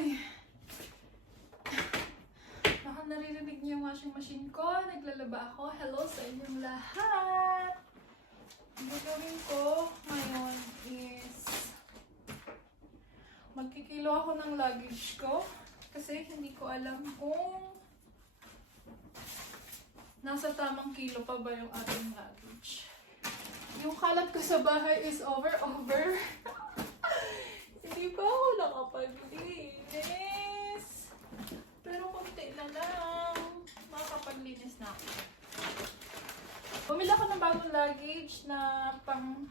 Ay. Baka naririnig niyo yung washing machine ko. Naglalaba ako. Hello sa inyong lahat. Ang gagawin ko ngayon is magkikilo ako ng luggage ko. Kasi hindi ko alam kung nasa tamang kilo pa ba yung ating luggage. Yung kalat ko sa bahay is over. Hindi pa ako nakapaglinis. Pero konti na lang. Makapaglinis na ako. Bumili ako ng bagong luggage na pang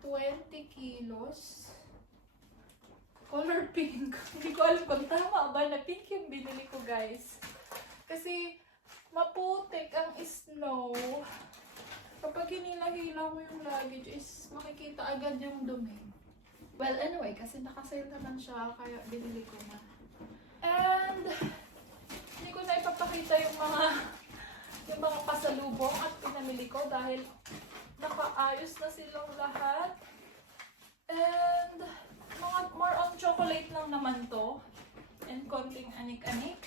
20 kilos. Color pink. Hindi ko alam kung tama ba na pink yung binili ko, guys. Kasi maputik ang snow. Kapag hinila-hila mo yung luggage is makikita agad yung dumi. Well, anyway, kasi nakasale naman siya, kaya binili ko na. And hindi ko na ipapakita yung mga pasalubong at pinamili ko dahil nakaayos na silang lahat. And mga more on chocolate lang naman to. And konting anik-anik.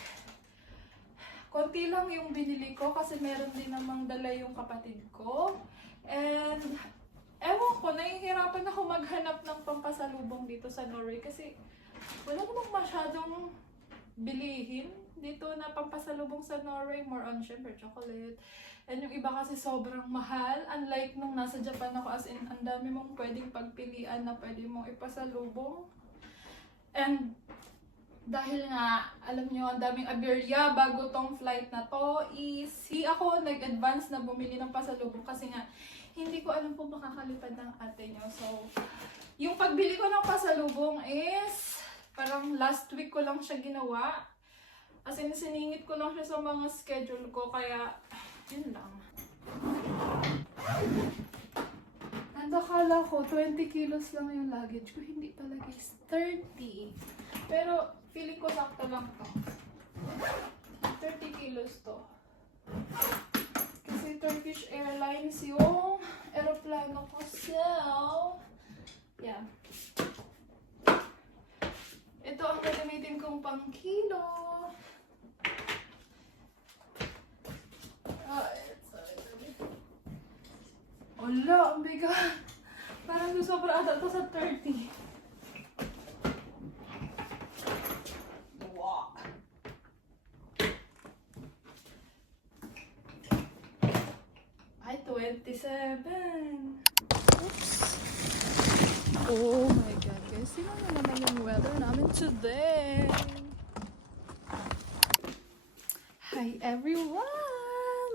Konti lang yung binili ko kasi meron din namang dala yung kapatid ko. And ewan ko, nahihirapan ako maghanap ng pampasalubong dito sa Norway kasi wala namang masyadong bilihin dito na pampasalubong sa Norway. More on syempre chocolate. And yung iba kasi sobrang mahal. Unlike nung nasa Japan ako, as in, ang dami mong pwedeng pagpilian na pwede mong ipasalubong. And dahil nga, alam nyo, ang daming aberya bago tong flight na to, ako nag-advance na bumili ng pasalubong kasi nga, hindi ko alam kung makakalipad ng ate nyo. So, yung pagbili ko ng pasalubong is, parang last week ko lang siya ginawa. As in, siningit ko lang siya sa mga schedule ko, kaya, yun lang. And akala ko, 20 kilos lang yung luggage ko. Hindi pala guys, 30. Pero, feeling ko sakto lang to. 30 kilos to. Kasi Turkish Airlines yung aeroplano ko. So, yeah. Ito ang gagamitin kong pang kilo. Wala, ang bigat. Parang sobra ata ito sa 30. Wow. Ay, 27. Oops. Oh my God, guys. Sino na naman yung weather namin today? Hi, everyone.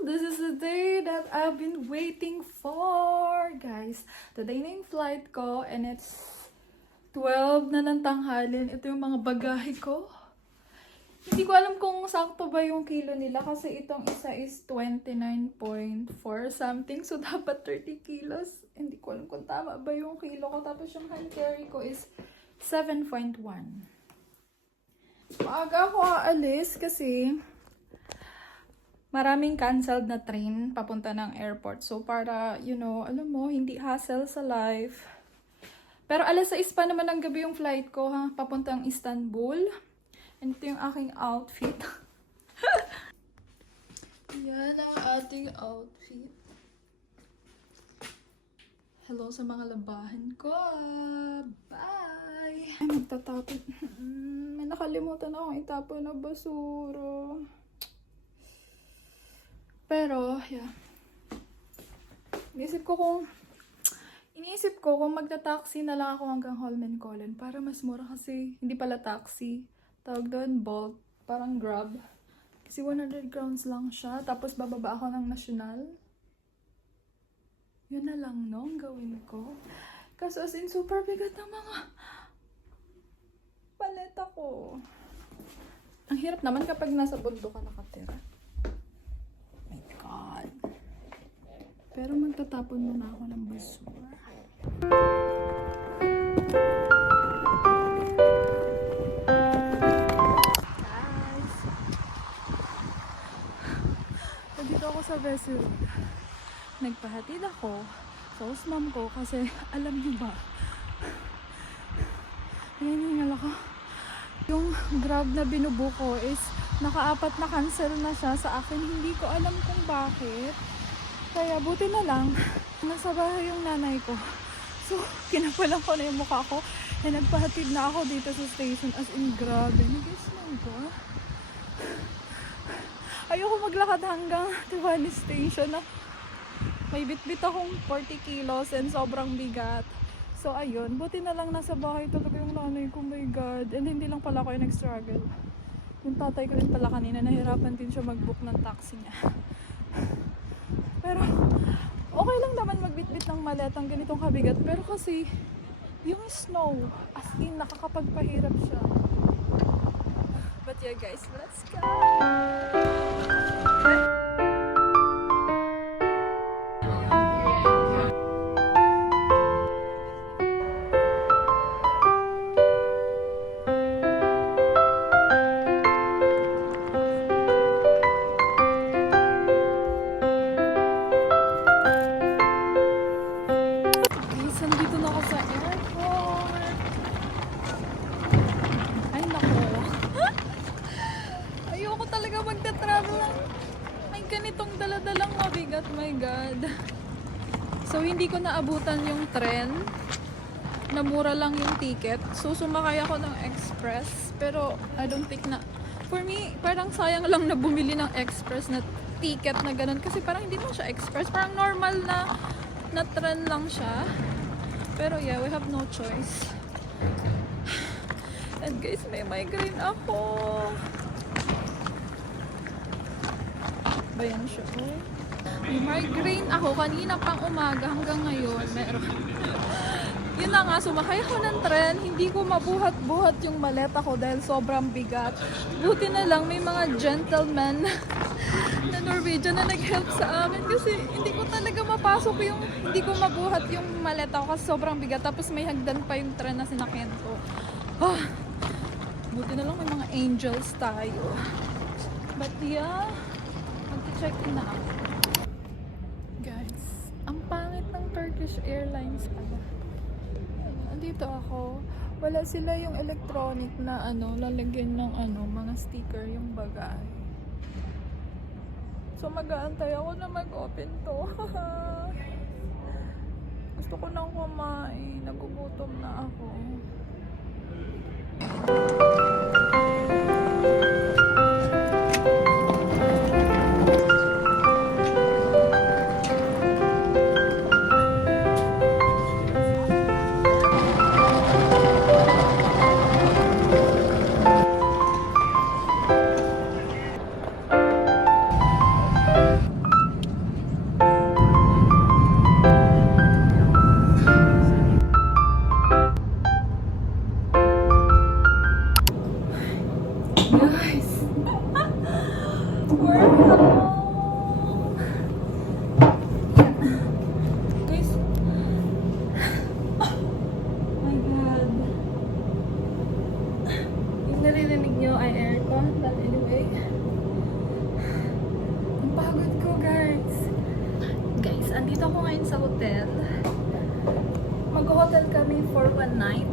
This is the day that I've been waiting for, guys. Today na yung flight ko and it's 12 na ng tanghalin. Ito yung mga bagahe ko. Hindi ko alam kung sakto ba yung kilo nila kasi itong isa is 29.4 something. So, dapat 30 kilos. Hindi ko alam kung tama ba yung kilo ko. Tapos yung hand carry ko is 7.1. Maaga ako aalis kasi maraming canceled na train papunta ng airport. So, para, you know, alam mo, hindi hassle sa life. Pero alas 6 pa naman ng gabi yung flight ko, ha? Papuntang Istanbul. And ito yung aking outfit. Yan ang ating outfit. Hello sa mga labahan ko. Bye! Ay, magtatapon. May nakalimutan akong itapon na basura. Pero, yeah. Iniisip ko kung magta-taxi na lang ako hanggang Holmenkollen para mas mura kasi hindi pala taxi. Tawag doon, Bolt. Parang Grab. Kasi 100 crowns lang siya. Tapos bababa ako ng National. Yun na lang, no? Ang gawin ko. Kaso as in, super bigat ng mga paleta ko. Ang hirap naman kapag nasa bundok ka nakatira. God. Pero magtatapon muna ako ng basura. Guys! Nandito ako sa vessel. Nagpahatid ako sa usmam ko kasi alam niyo ba, hinihingal ako. Yung Grab na binubook ko is naka-4 na cancel na siya sa akin. Hindi ko alam kung bakit. Kaya buti na lang, nasa bahay yung nanay ko. So, kinapalan ko na yung mukha ko. And nagpahatid na ako dito sa station. As in, grabe. Nag-guess mo ba? Ayoko maglakad hanggang Tiwani Station na may bitbit akong 40 kilos and sobrang bigat. So, ayun. Buti na lang nasa bahay talaga yung nanay ko. My God. And hindi lang pala ako yung nag-struggle. Yung tatay ko rin pala kanina, nahirapan din siya mag-book ng taxi niya. Pero, okay lang naman magbitbit ng maletang ganitong kabigat. Pero kasi, yung snow, as in, nakakapagpahirap siya. But yeah guys, let's go! Guys, nandito na ako sa airport. Ay nako. Ayoko talaga magta-travel lang. May ganitong daladalang mabigat, my God. So, hindi ko naabutan yung tren. Namura lang yung ticket. So, sumakay ako ng express. Pero, I don't think na... For me, parang sayang lang na bumili ng express na ticket na ganun. Kasi parang hindi mo siya express. Parang normal na tren lang siya. Pero yeah, we have no choice. And guys, may migraine ako. Bayan siya. Oh. May migraine ako kanina pang umaga hanggang ngayon. Meron. Yun na nga, sumakay ako ng tren. Hindi ko mabuhat-buhat yung maleta ko dahil sobrang bigat. Buti na lang may mga gentlemen na Norwegian na nag-help sa amin kasi hindi ko talaga mapasok yung, hindi ko mabuhat yung maleta ko kasi sobrang bigat. Tapos may hagdan pa yung tren na sinakyan ko. Ah, buti na lang may mga angels tayo. But yeah, mag-check in na ako. Guys, ang pangit ng Turkish Airlines pala. Andito ako. Wala sila yung electronic na lalagyan ng mga sticker yung bagay. So mag-aantay ako na mag-open to. Gusto ko nang kumain. Nagugutom na ako. Guys, we're home. Guys, oh my God. Yung naririnig nyo ay aircon, but anyway, ang pagod ko guys. Guys, andito ako ngayon sa hotel. Mag-hotel kami for one night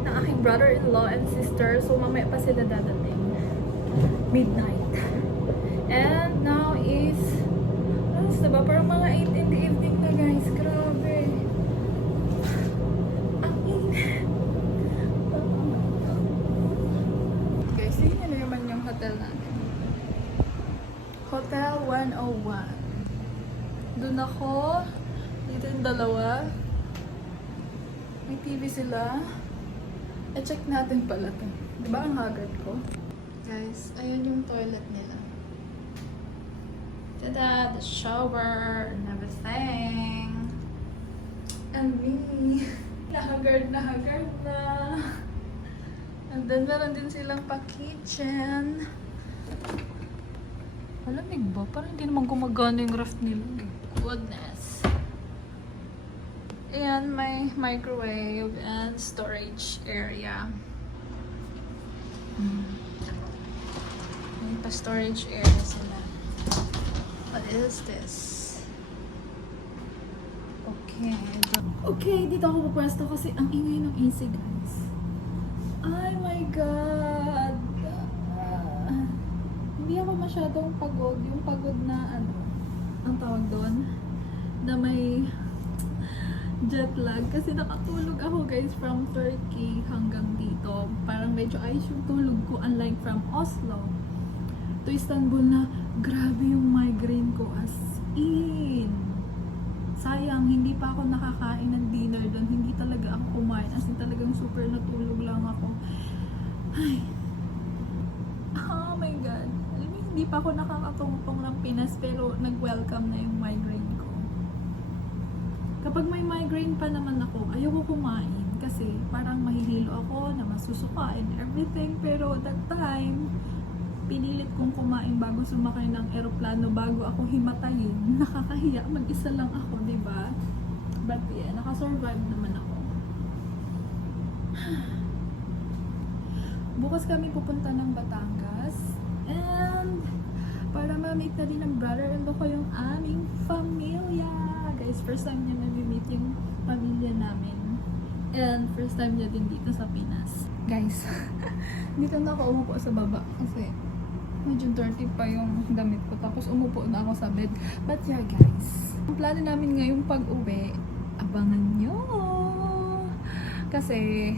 ng aking brother-in-law and sister. So, mamaya pa sila dadating. Midnight. And now is, ano ba? Parang mga 8 in the evening na guys. Grabe. Ang init. Guys, tingnan na naman yung hotel natin. Hotel 101. Doon ako. Dito yung dalawa. May TV sila. I-check natin pala to. Diba ang haggard ko? Guys, ayun yung toilet nila. Tada! The shower and everything. And me. Haggard na. And then meron din silang pa-kitchen. Malamig ba? Parang hindi naman gumagana yung ref nila. Goodness. Ayan, may microwave and storage area. May pa-storage area sila. What is this? Okay. Okay, dito ako pupwesto kasi ang ingay ng AC, guys. Ay my God! hindi ako masyadong pagod. Yung pagod na ano, ang tawag doon, na may jet lag. Kasi nakatulog ako guys from Turkey hanggang dito. Parang medyo ayos yung tulog ko, unlike from Oslo to Istanbul na grabe yung migraine ko as in. Sayang, hindi pa ako nakakain ng dinner doon. Hindi talaga ako kumain. As in talagang super natulog lang ako. Ay. Oh my God. Alam mo, hindi pa ako nakakatungtong ng Pinas pero nag-welcome na yung migraine ko. Kapag may migraine pa naman ako, ayoko kumain. Kasi parang mahihilo ako na masusuka and everything. Pero that time, pinilit kong kumain bago sumakay ng eroplano, bago ako himatayin. Nakakahiya, mag-isa lang ako, diba? But yeah, nakasurvive naman ako. Bukas kami pupunta ng Batangas. And para ma-meet na din ng brother-in-law ko yung aming pamilya. Guys, first time niya na-meet yung pamilya namin. And first time niya din dito sa Pinas. Guys, dito na ako umupo sa baba kasi medyo dirty pa yung damit ko. Tapos umupo na ako sa bed. But yeah guys, ang plano namin ngayong pag-uwi, abangan nyo. Kasi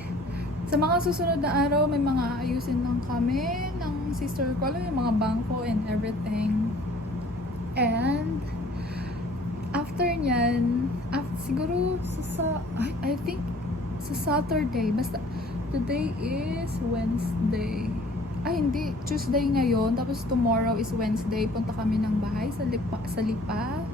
sa mga susunod na araw, may mga ayusin lang kami ng sister ko, yung mga bangko and everything. And after nyan, siguro I think sa Saturday, basta today is Wednesday. Ay, hindi. Tuesday ngayon. Tapos tomorrow is Wednesday. Punta kami ng bahay sa Lipa.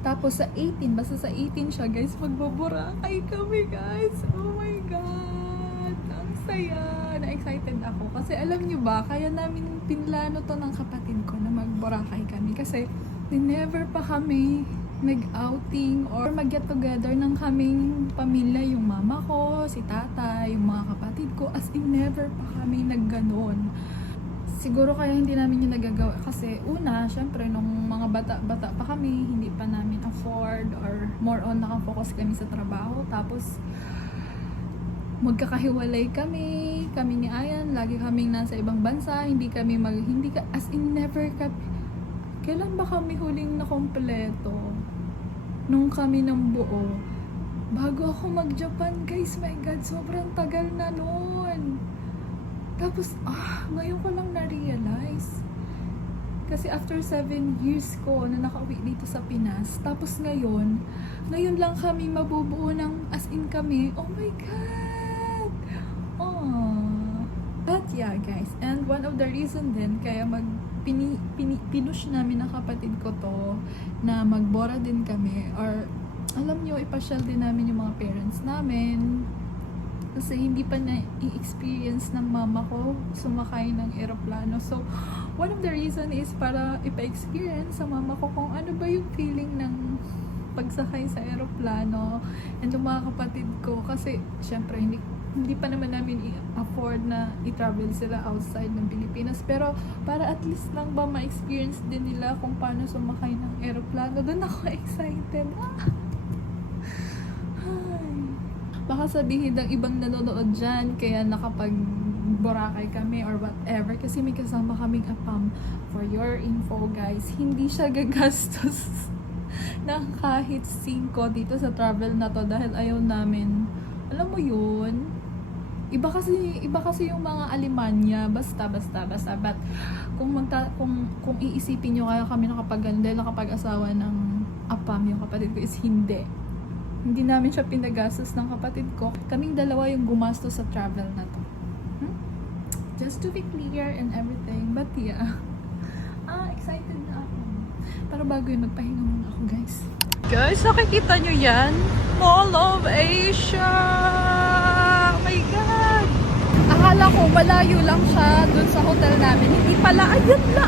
Tapos sa 18. Basta sa 18 siya, guys. Magbaburakay kami, guys. Oh my God. Ang saya. Na-excited ako. Kasi alam nyo ba, kaya namin pinlano to ng kapatid ko na magburakay kami. Kasi never pa kami nag-outing or mag-get together ng kaming pamilya, yung mama ko, si tata, yung mga kapatid ko, as in never pa kami nagganon. Siguro kaya hindi namin yung nagagawa kasi una, syempre nung mga bata pa kami, hindi pa namin afford or more on nakafocus kami sa trabaho. Tapos magkakahiwalay kami ni Ayan, lagi kaming nasa ibang bansa, as in never kami. Kailan ba kami huling na kompleto? Nung kami ng buo. Bago ako mag-Japan, guys. My God, sobrang tagal na nun. Tapos, ngayon ko lang na-realize. Kasi after 7 years ko na nakauwi dito sa Pinas. Tapos ngayon lang kami mabubuo ng as in kami. Oh my God! But yeah, guys. And one of the reason din, kaya pinush namin ng kapatid ko to na magbora din kami or alam nyo, ipasyal din namin yung mga parents namin kasi hindi pa na i-experience ng mama ko sumakay ng eroplano. So one of the reason is para ipa-experience sa mama ko kung ano ba yung feeling ng pagsakay sa eroplano and yung mga kapatid ko kasi syempre hindi pa naman namin i-afford na i-travel sila outside ng Pilipinas. Pero para at least lang ba ma-experience din nila kung paano sumakay ng aeroplano. Doon ako excited. Baka sabihin ng ibang nanonood dyan, kaya nakapag-Boracay kami or whatever. Kasi may kasama kaming apam. For your info guys, hindi siya gagastos ng kahit 5 dito sa travel na to dahil ayaw namin. Alam mo yun? Iba kasi yung mga Alemanya, basta. But kung iisipin nyo, kaya kami nakapag-asawa ng apam, yung kapatid ko is hindi. Hindi namin siya pinagastos ng kapatid ko. Kaming dalawa yung gumastos sa travel na to. Just to be clear and everything. But yeah, excited na ako. Pero bago yun, magpahinga muna ako, guys. Guys, nakikita nyo yan? Mall of Asia! Oh my God! Akala ko malayo lang siya dun sa hotel namin. Hindi pala, ayun na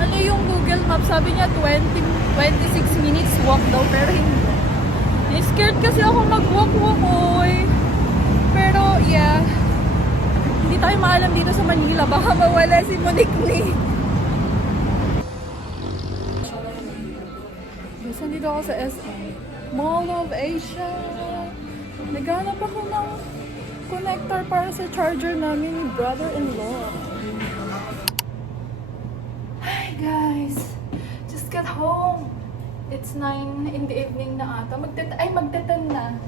Ano yung Google Maps? Sabi niya 26 minutes walk daw, pero hindi. Scared kasi ako mag-walk, oy. Pero yeah, hindi tayo maalam dito sa Manila. Baka mawala si Monique ni. Nandito ako sa SM. Mall of Asia. Naghanap ako ng connector para sa charger namin ni brother-in-law. Hi guys! Just got home. It's 9 in the evening na ata. Magte-10 na.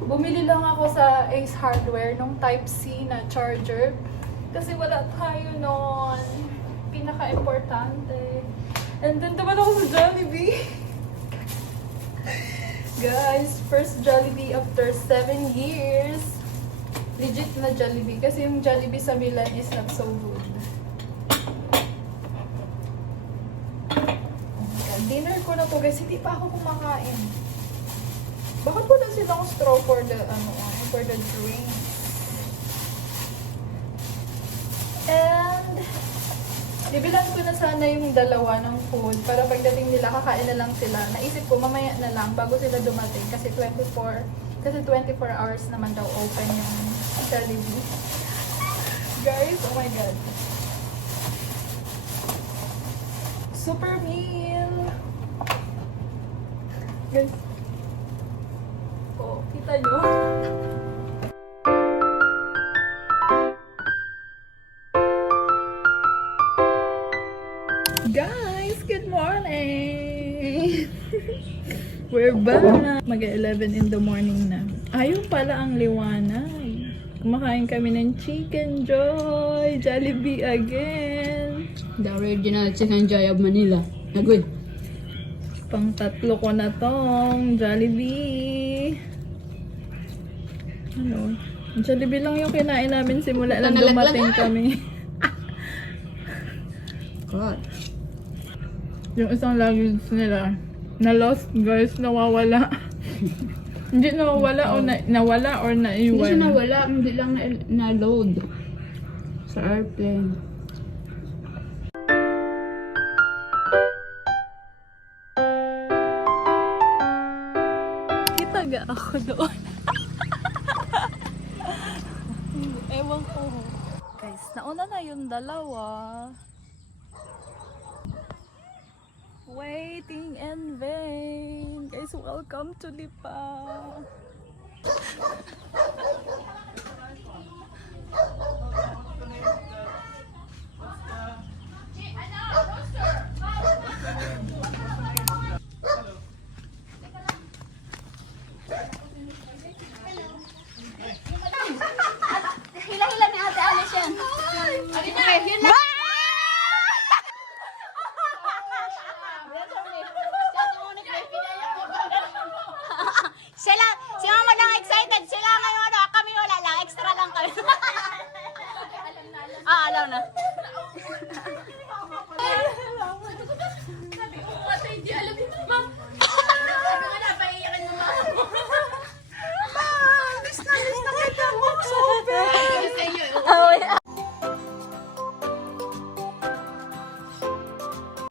Bumili lang ako sa Ace Hardware nung Type-C na charger. Kasi wala tayo nun. Pinaka-importante. And then, naman ako sa Jollibee. Guys, first Jollibee after 7 years. Legit na Jollibee. Kasi yung Jollibee sa Milan is not so good. Dinner ko na to guys. Hindi pa ako kumakain. Bakit wala silang straw for the, for the drink? And, bibilan ko na sana yung dalawa ng food para pagdating nila, kakain na lang sila. Naisip ko, mamaya na lang bago sila dumating kasi 24 hours naman daw open yung Jollibee. Guys, oh my God. Super meal! Guys. Oh, kita nyo? Guys, good morning! We're back! Mag-11 in the morning na. Ayun pala ang liwanag. Kumakain kami ng Chicken Joy! Jollibee again! The original Chicken Joy of Manila. Nagwin. Pang tatlo ko na tong Jollibee. Ano? Jollibee lang yung kinain namin simula lang dumating kami. God. Yung isang luggage nila, na-lost guys, nawawala. Hindi nawawala o nawala or Hindi naiwan. siya nawala, hindi lang na-load sa airplane. Kitaga ako doon. Ewan ko. Guys, nauna na yung dalawa. Waiting in vain. Guys, welcome to Lipa.